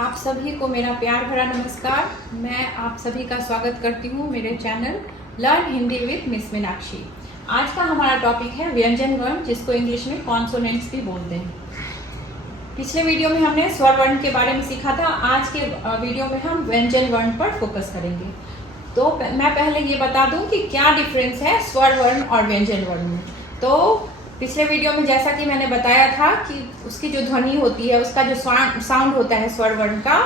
आप सभी को मेरा प्यार भरा नमस्कार। मैं आप सभी का स्वागत करती हूँ मेरे channel learn Hindi with miss Meenakshi. आज का हमारा टॉपिक है व्यंजन वर्ण, जिसको इंग्लिश में कॉन्सोनेंट्स भी बोलते हैं। पिछले वीडियो में हमने स्वर वर्ण के बारे में सीखा था। आज के वीडियो में हम व्यंजन वर्ण पर फोकस करेंगे। तो मैं पहले ये बता दूं कि क्या डिफरेंस है स्वर वर्ण और व्यंजन वर्ण में। तो पिछले वीडियो में जैसा कि मैंने बताया था कि उसकी जो ध्वनि होती है, उसका जो साउंड होता है स्वर वर्ण का,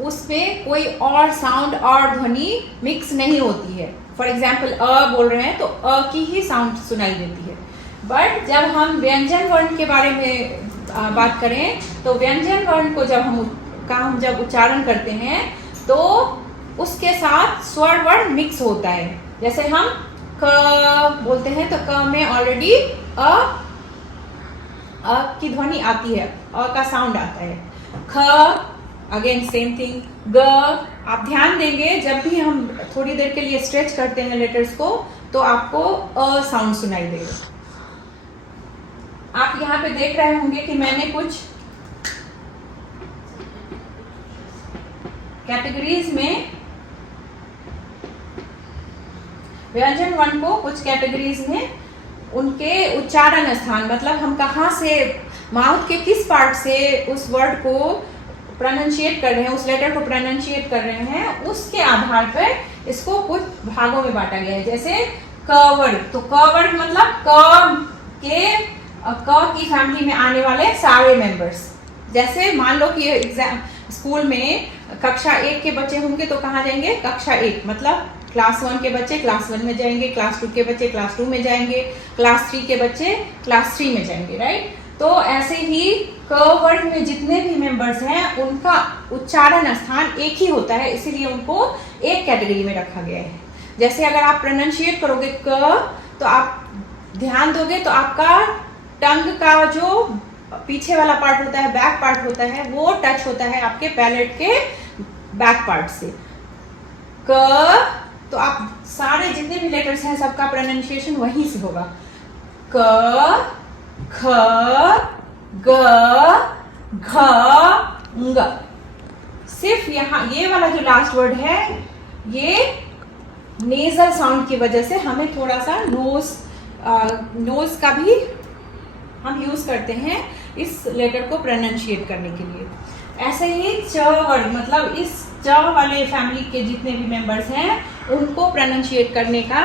उसमें कोई और साउंड और ध्वनि मिक्स नहीं होती है। फॉर एग्जाम्पल अ बोल रहे हैं तो अ की ही साउंड सुनाई देती है। बट जब हम व्यंजन वर्ण के बारे में बात करें तो व्यंजन वर्ण को जब उच्चारण करते हैं तो उसके साथ स्वर वर्ण मिक्स होता है। जैसे हम क बोलते हैं तो क में ऑलरेडी अ की ध्वनि आती है, अ का साउंड आता है। ख अगेन सेम थिंग। ग आप ध्यान देंगे जब भी हम थोड़ी देर के लिए स्ट्रेच करते हैं लेटर्स को तो आपको अ साउंड सुनाई देगा। आप यहाँ पे देख रहे होंगे कि मैंने कुछ कैटेगरीज में व्यंजन वर्ण को कुछ कैटेगरीज में उनके उच्चारण स्थान, मतलब हम कहाँ से माउथ के किस पार्ट से उस वर्ड को प्रोनाउंशिएट कर रहे हैं, उस लेटर को प्रोनाउंशिएट कर रहे हैं, उसके आधार पर इसको कुछ भागों में बांटा गया है। जैसे क वर्ड, तो क वर्ड मतलब क की फैमिली में आने वाले सारे मेंबर्स। जैसे मान लो कि एग्जाम स्कूल में कक्षा 1 के बच्चे होंगे तो कहाँ जाएंगे? कक्षा 1 मतलब क्लास 1 के बच्चे क्लास 1 में जाएंगे, क्लास 2 के बच्चे क्लास 2 में जाएंगे, क्लास 3 के बच्चे क्लास 3 में जाएंगे, राइट। तो ऐसे ही क वर्ग में जितने भी मेंबर्स हैं उनका उच्चारण स्थान एक ही होता है, इसीलिए उनको एक कैटेगरी में रखा गया है। जैसे अगर आप प्रोनाउंशिएट करोगे क तो आप ध्यान दोगे तो आपका टंग का जो पीछे वाला पार्ट होता है, बैक पार्ट होता है, वो टच होता है आपके पैलेट के बैक पार्ट से। क तो आप सारे जितने भी लेटर्स हैं सबका प्रोनाउंसिएशन वहीं से होगा। क ख ग घ ङ। सिर्फ यहाँ ये वाला जो लास्ट वर्ड है ये नेजल साउंड की वजह से हमें थोड़ा सा नोज का भी हम यूज करते हैं इस लेटर को प्रोनाउंशिएट करने के लिए। ऐसे ही च वर्ड, मतलब इस च वाले फैमिली के जितने भी मेंबर्स हैं उनको प्रोनाउंशिएट करने का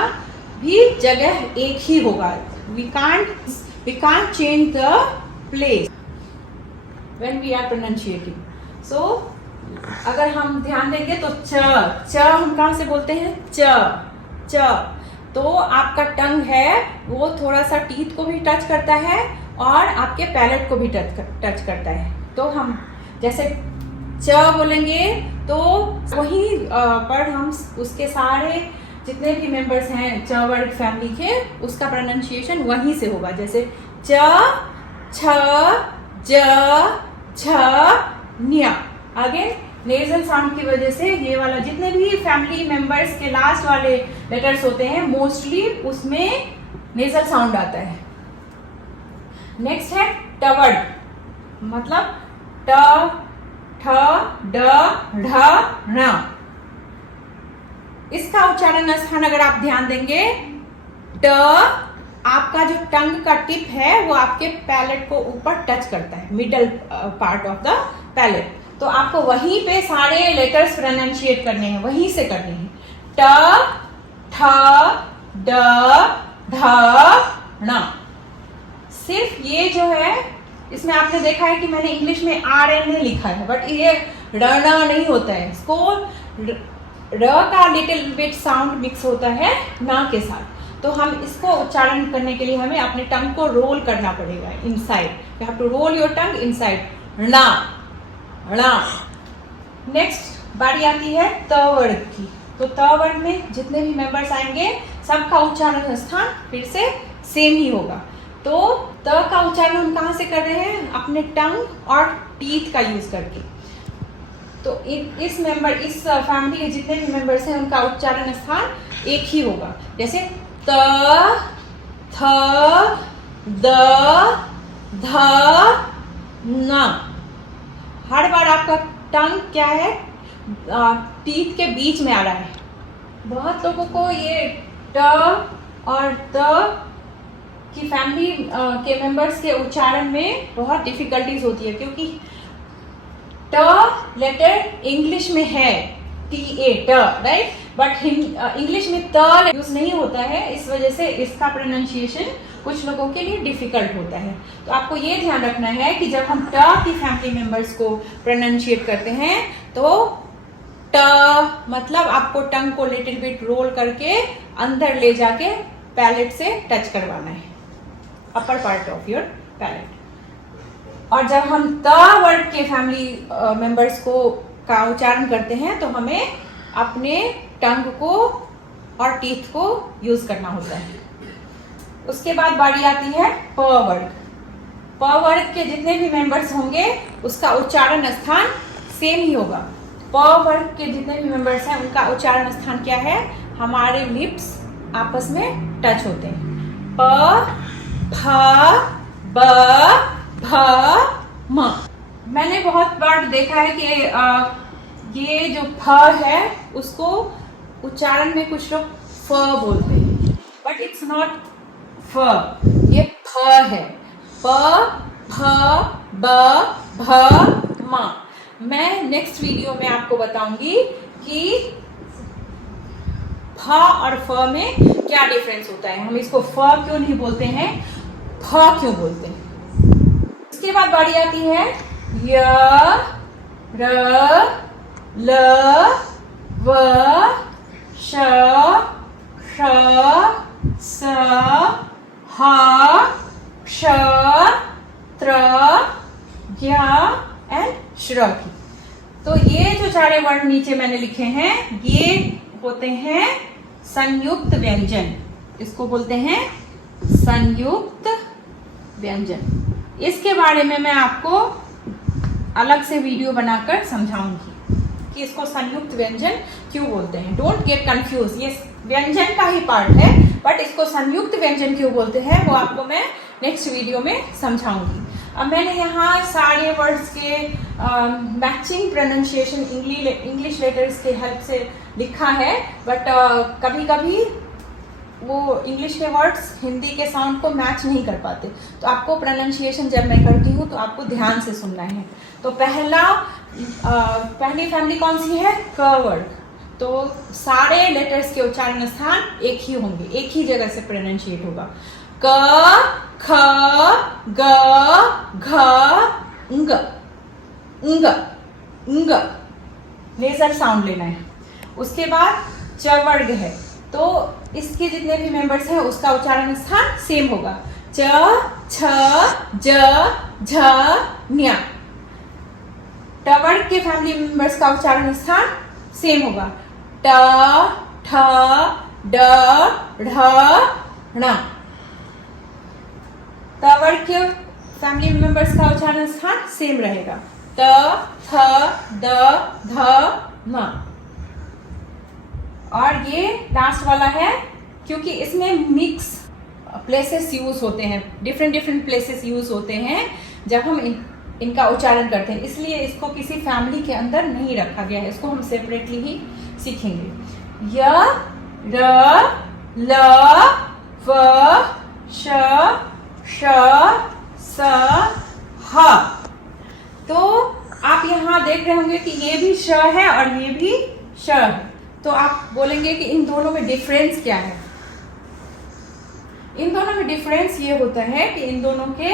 भी जगह एक ही होगा। We can't change the place when we are pronunciating. So अगर हम ध्यान देंगे तो च हम कहाँ से बोलते हैं? च। तो आपका टंग है वो थोड़ा सा टीथ को भी टच करता है और आपके पैलेट को भी टच करता है। तो हम जैसे च बोलेंगे तो वही पर हम उसके सारे जितने भी मेंबर्स हैं च वर्ड फैमिली के, उसका प्रोनाउंसिएशन वहीं से होगा। जैसे च छ ज छ न्या। अगेन नेजल साउंड की वजह से ये वाला जितने भी फैमिली मेंबर्स के लास्ट वाले लेटर्स होते हैं मोस्टली उसमें नेजल साउंड आता है। नेक्स्ट है टवर्ड, मतलब ट ठ ड ढ ण। इसका उच्चारण स्थान अगर आप ध्यान देंगे, ट आपका जो टंग का टिप है वो आपके पैलेट को ऊपर टच करता है, middle part of the palate. तो आपको वहीं पे सारे लेटर्स प्रोनाउंशिएट करने हैं, वहीं से करने हैं। ट ठ ड ढ ण। सिर्फ ये जो है इसमें आपने देखा है कि मैंने इंग्लिश में RN लिखा है, बट ये रण नहीं होता है। इसको र का लिटिल बिट साउंड मिक्स होता है न के साथ। तो हम इसको उच्चारण करने के लिए हमें अपने टंग को रोल करना पड़ेगा inside. You have to roll your tongue inside. ण ण। नेक्स्ट बारी आती है त वर्ड की। तो त वर्ड में जितने भी मेंबर्स आएंगे सबका उच्चारण स्थान फिर से सेम ही होगा। तो त का उच्चारण हम कहाँ से कर रहे हैं? अपने टंग और टीथ का यूज करके। तो इस फैमिली के जितने भी मेंबर्स हैं उनका उच्चारण स्थान एक ही होगा। जैसे त थ द ध न। हर बार आपका टंग क्या है, टीथ के बीच में आ रहा है। बहुत लोगों को ये ट और त की फैमिली के मेंबर्स के उच्चारण में बहुत डिफिकल्टीज होती है, क्योंकि ट लेटर इंग्लिश में है TA ट, राइट, बट इंग्लिश में त यूज नहीं होता है, इस वजह से इसका प्रोनाउंसिएशन कुछ लोगों के लिए डिफिकल्ट होता है। तो आपको ये ध्यान रखना है कि जब हम ट की फैमिली मेंबर्स को प्रोनाउंशिएट करते हैं तो ट मतलब आपको टंग को लिटिल बिट रोल करके अंदर ले जाके पैलेट से टच करवाना है, upper part of your palate. और जब हम त वर्ड के फैमिली मेंबर्स को का उच्चारण करते हैं तो हमें अपने टंग को और टीथ को यूज करना होता है। उसके बाद बारी आती है प वर्ग। प वर्ग के जितने भी मेंबर्स होंगे उसका उच्चारण स्थान सेम ही होगा। प वर्ग के जितने भी मेंबर्स हैं उनका उच्चारण स्थान क्या है, हमारे लिप्स आपस में टच होते हैं। प, फ, ब, भ, म। मैंने बहुत बार देखा है कि ये जो फ है उसको उच्चारण में कुछ लोग फ बोलते हैं, बट इट्स नॉट फ, ये फ है। प, फ, ब, भ, म। मैं नेक्स्ट वीडियो में आपको बताऊंगी कि फ और फ में क्या डिफरेंस होता है, हम इसको फ क्यों नहीं बोलते हैं, फ क्यों बोलते हैं। उसके बाद बारी आती है य, र, ल, व, श, श, स, ह, क्ष, त्र, ज्ञ एंड श्र की। तो ये जो सारे वर्ण नीचे मैंने लिखे हैं ये होते हैं संयुक्त व्यंजन, इसको बोलते हैं संयुक्त व्यंजन। इसके बारे में मैं आपको अलग से वीडियो बनाकर समझाऊंगी कि इसको संयुक्त व्यंजन क्यों बोलते हैं। डोंट गेट कंफ्यूज, ये व्यंजन का ही पार्ट है, बट इसको संयुक्त व्यंजन क्यों बोलते हैं वो आपको मैं नेक्स्ट वीडियो में समझाऊंगी। अब मैंने यहाँ सारे वर्ड्स के मैचिंग प्रोनाउंसिएशन इंग्लिश लेटर्स के हेल्प से लिखा है, बट कभी कभी वो इंग्लिश के वर्ड्स हिंदी के साउंड को मैच नहीं कर पाते, तो आपको प्रोनाउंसिएशन जब मैं करती हूँ तो आपको ध्यान से सुनना है। तो पहली फैमिली कौन सी है, क वर्ड। तो सारे लेटर्स के उच्चारण स्थान एक ही होंगे, एक ही जगह से प्रोनाउंशिएट होगा। क, ख, ग, घ, ङ, ङ, ङ, नेजल साउंड लेना है। उसके बाद च वर्ग है, तो इसके जितने भी मेंबर्स हैं उसका उच्चारण स्थान सेम होगा। च, छ, ज, झ, न्य। ट वर्ग के फैमिली मेंबर्स का उच्चारण स्थान सेम होगा। ट, ठ, ड, ढ, ण। त वर्ग के फैमिली मेंबर्स का उच्चारण स्थान सेम रहेगा। त, थ, द, ध, न। और ये लास्ट वाला है क्योंकि इसमें मिक्स प्लेसेस यूज होते हैं, डिफरेंट प्लेसेस यूज होते हैं जब हम इनका उच्चारण करते हैं, इसलिए इसको किसी फैमिली के अंदर नहीं रखा गया है, इसको हम सेपरेटली ही सीखेंगे। य, र, ल, व, श, श, स, ह। तो आप यहाँ देख रहे होंगे कि ये भी श है और ये भी श है, तो आप बोलेंगे कि इन दोनों में डिफरेंस क्या है। इन दोनों में डिफरेंस ये होता है कि इन दोनों के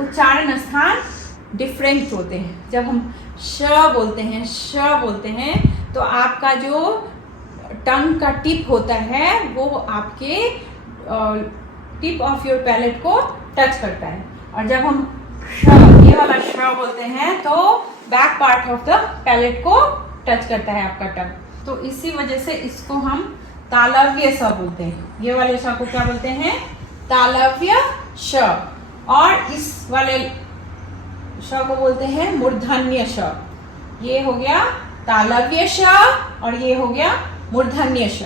उच्चारण स्थान डिफरेंट होते हैं। जब हम श बोलते हैं, श बोलते हैं, तो आपका जो टंग का टिप होता है वो आपके टिप ऑफ योर पैलेट को टच करता है, और जब हम श, ये वाला श बोलते हैं तो back part of the palate को टच करता है आपका टंग। तो इसी वजह से इसको हम तालव्य स बोलते हैं। ये वाले श को क्या बोलते हैं, तालव्य श। और इस वाले श को बोलते हैं मूर्धन्य श। ये हो गया तालव्य श और ये हो गया मूर्धन्य श।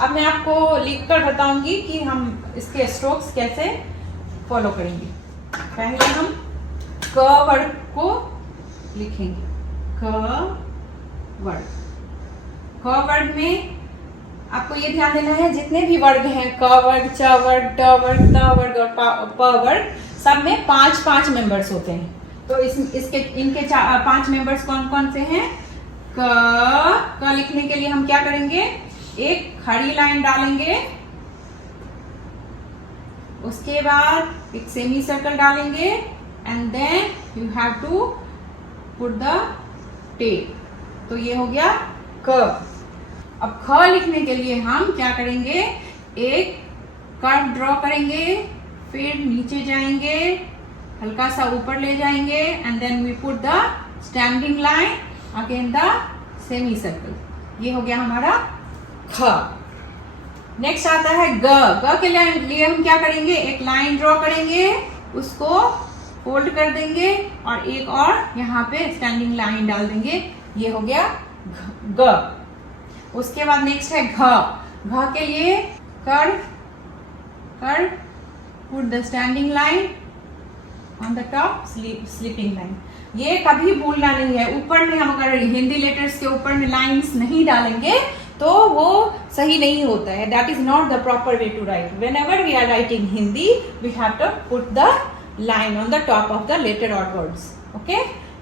अब मैं आपको लिखकर बताऊंगी कि हम इसके स्ट्रोक्स कैसे फॉलो करेंगे। पहले हम क वर्ड को लिखेंगे क वर्ग। क वर्ग में आपको ये ध्यान देना है जितने भी वर्ग हैं क वर्ग, च वर्ग, ट वर्ग, त वर्ग और प वर्ग, सब में 5-5 मेंबर्स होते हैं। तो इसके इनके 5 मेंबर्स कौन कौन से हैं? क लिखने के लिए हम क्या करेंगे? एक खड़ी लाइन डालेंगे, उसके बाद एक सेमी सर्कल डालेंगे and then you have to put the tail. तो ये हो गया क। अब ख लिखने के लिए हम क्या करेंगे? एक कर्व ड्रॉ करेंगे, फिर नीचे जाएंगे, हल्का सा ऊपर ले जाएंगे and then we put the standing line again the semi circle. ये हो गया हमारा ख। नेक्स्ट आता है ग। ग के लिए हम क्या करेंगे? एक लाइन ड्रॉ करेंगे, उसको फोल्ड कर देंगे और एक और यहाँ पे स्टैंडिंग लाइन डाल देंगे। ये हो गया ग। उसके बाद नेक्स्ट है घ। घ के लिए curve put the standing line on the top, sleeping line. ये कभी भूलना नहीं है। ऊपर में हम अगर हिंदी लेटर्स के ऊपर में लाइंस नहीं डालेंगे तो वो सही नहीं होता है। That is not the proper way to write. Whenever we are writing Hindi we have to put the line on the top of the letter और वर्ड्स। ओके,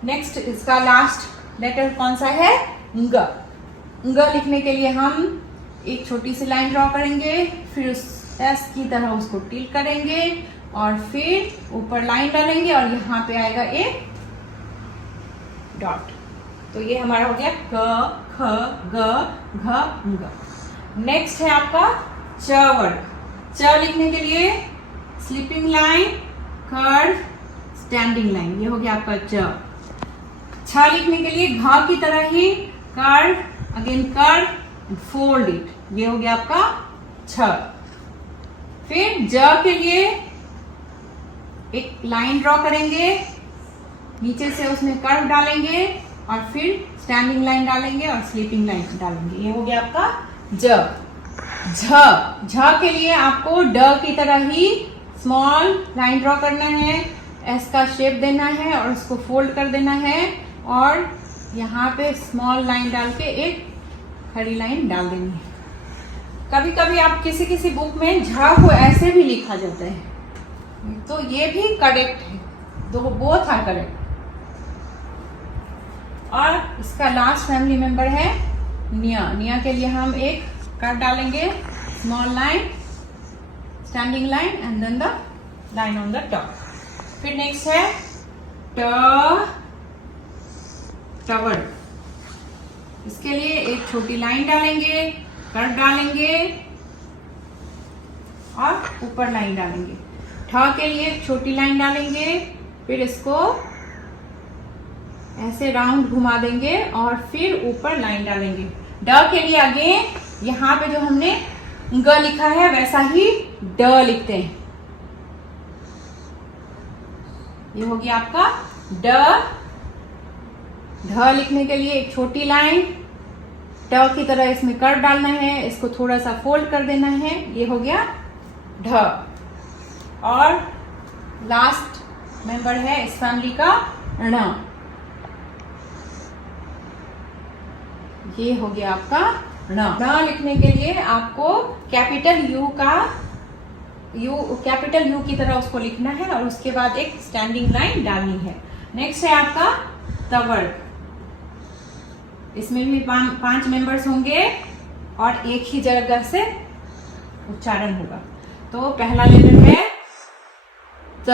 नेक्स्ट इसका लास्ट लेटर कौन सा है? ग। ग लिखने के लिए हम एक छोटी सी लाइन ड्रॉ करेंगे, फिर उस एस की तरह उसको टिल्ट करेंगे और फिर ऊपर लाइन डालेंगे और यहाँ पे आएगा एक डॉट। तो ये हमारा हो गया क, ख, ग, घ, ग। नेक्स्ट है आपका च वर्ग। च लिखने के लिए sleeping line, curve, standing line. ये हो गया आपका च। छ लिखने के लिए घ की तरह ही curve, again curve, fold it. ये हो गया आपका छ। फिर ज के लिए एक लाइन ड्रॉ करेंगे, नीचे से उसमें कर्व डालेंगे और फिर स्टैंडिंग लाइन डालेंगे और स्लीपिंग लाइन डालेंगे। ये हो गया आपका ज। झ के लिए आपको ड की तरह ही स्मॉल लाइन ड्रॉ करना है, एस का शेप देना है और उसको फोल्ड कर देना है और यहाँ पे स्मॉल लाइन डाल के एक खड़ी लाइन डाल देनी है। कभी कभी आप किसी बुक में झ को ऐसे भी लिखा जाता है, तो ये भी करेक्ट है, दो बोथ आर करेक्ट। और इसका लास्ट फैमिली मेंबर है निया। निया के लिए हम एक कर्व डालेंगे, small line, standing line and then the line on the top. फिर नेक्स्ट है टवर। इसके लिए एक छोटी लाइन डालेंगे, कर्व डालेंगे और ऊपर लाइन डालेंगे। ठ के लिए एक छोटी लाइन डालेंगे, फिर इसको ऐसे राउंड घुमा देंगे और फिर ऊपर लाइन डालेंगे। ड के लिए अगेन यहाँ पे जो हमने ग लिखा है वैसा ही ड लिखते हैं। ये हो गया आपका ड। ढ लिखने के लिए एक छोटी लाइन, ट की तरह इसमें कर्व डालना है, इसको थोड़ा सा फोल्ड कर देना है। ये हो गया ढ। और लास्ट मेंबर है इस फैमिली का ण। ये हो गया आपका ण लिखने के लिए आपको कैपिटल यू की तरह उसको लिखना है और उसके बाद एक स्टैंडिंग लाइन डालनी है। नेक्स्ट है आपका तवर्ग। इसमें भी 5 मेंबर्स होंगे और एक ही जगह से उच्चारण होगा। तो पहला लेटर है त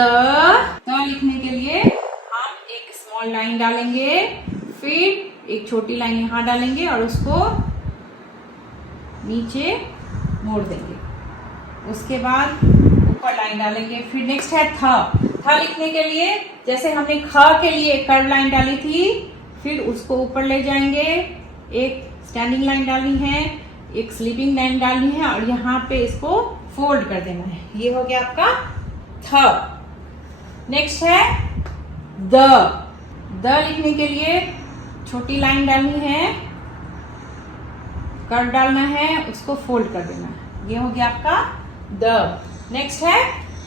लिखने के लिए हम एक स्मॉल लाइन डालेंगे, फिर एक छोटी लाइन यहाँ डालेंगे और उसको नीचे मोड़ देंगे। उसके बाद ऊपर लाइन डालेंगे। फिर नेक्स्ट है थ लिखने के लिए जैसे हमने ख के लिए एक कर्व लाइन डाली थी, फिर उसको ऊपर ले जाएंगे, एक स्टैंडिंग लाइन डालनी है, एक स्लीपिंग लाइन डालनी है और यहाँ पे इसको फोल्ड कर देना है। ये हो गया आपका थ। नेक्स्ट है द लिखने के लिए छोटी लाइन डालनी है, कर्व डालना है, उसको फोल्ड कर देना है। ये हो गया आपका द। नेक्स्ट है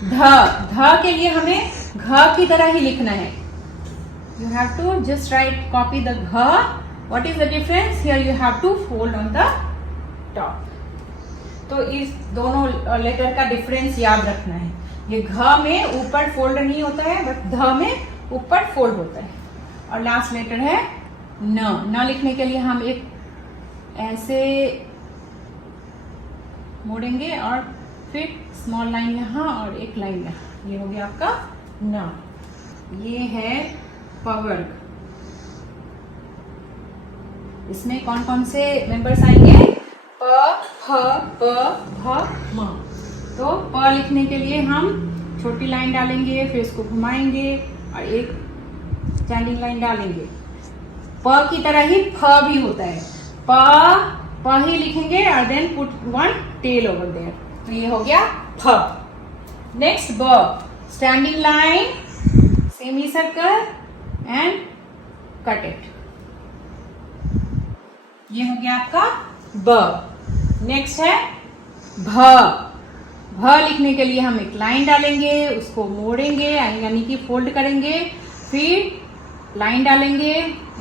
ध के लिए हमें घ की तरह ही लिखना है। you have to just write, copy the gha. What is the difference? Here you have to fold on the top. तो इस दोनों लेटर का डिफरेंस याद रखना है। ये घ में ऊपर फोल्ड नहीं होता है, बट ध में ऊपर फोल्ड होता है। और लास्ट लेटर है न लिखने के लिए हम एक ऐसे मोड़ेंगे और फिर स्मॉल लाइन यहाँ और एक लाइन यहाँ, ये हो गया आपका न। ये है प वर्ग। इसमें कौन कौन से मेंबर्स आएंगे? प, फ, प, भ, म। तो प लिखने के लिए हम छोटी लाइन डालेंगे, फिर इसको घुमाएंगे और एक स्टैंडिंग लाइन डालेंगे। प की तरह ही फ भी होता है, प ही लिखेंगे और then put one tail over there. तो ये हो गया फ। नेक्स्ट ब, standing line, semi circle and cut it. ये हो गया आपका ब। नेक्स्ट है भ। भ लिखने के लिए हम एक लाइन डालेंगे, उसको मोड़ेंगे यानी कि फोल्ड करेंगे, फिर लाइन डालेंगे,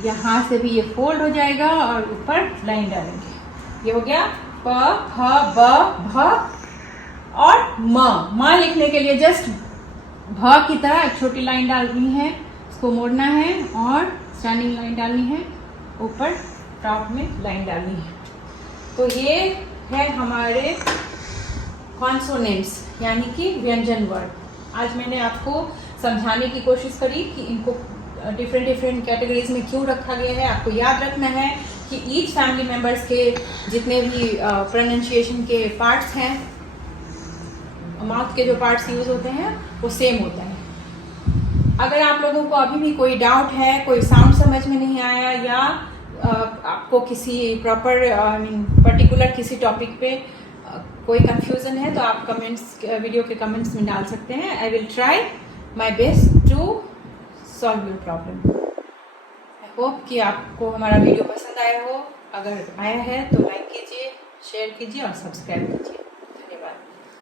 यहाँ से भी ये फोल्ड हो जाएगा और ऊपर लाइन डालेंगे। ये हो गया प, फ, ब, भ और म लिखने के लिए जस्ट भ की तरह एक छोटी लाइन डालनी है, उसको मोड़ना है और स्टैंडिंग लाइन डालनी है, ऊपर टॉप में लाइन डालनी है। तो ये है हमारे कॉन्सोनेंट्स यानी कि व्यंजन वर्ड। आज मैंने आपको समझाने की कोशिश करी कि इनको डिफरेंट कैटेगरीज में क्यों रखा गया है। आपको याद रखना है कि ईच फैमिली मेंबर्स के जितने भी प्रोनाउंसिएशन के पार्ट्स हैं, माउथ के जो पार्ट्स यूज होते हैं वो सेम होता है। अगर आप लोगों को अभी भी कोई डाउट है, कोई साउंड समझ में नहीं आया या आपको किसी प्रॉपर पर्टिकुलर किसी टॉपिक पे कोई कंफ्यूजन है, तो आप कमेंट्स, वीडियो के कमेंट्स में डाल सकते हैं। I will try my best to solve your problem. I hope कि आपको हमारा वीडियो पसंद आया हो। अगर आया है तो लाइक कीजिए, शेयर कीजिए और सब्सक्राइब कीजिए।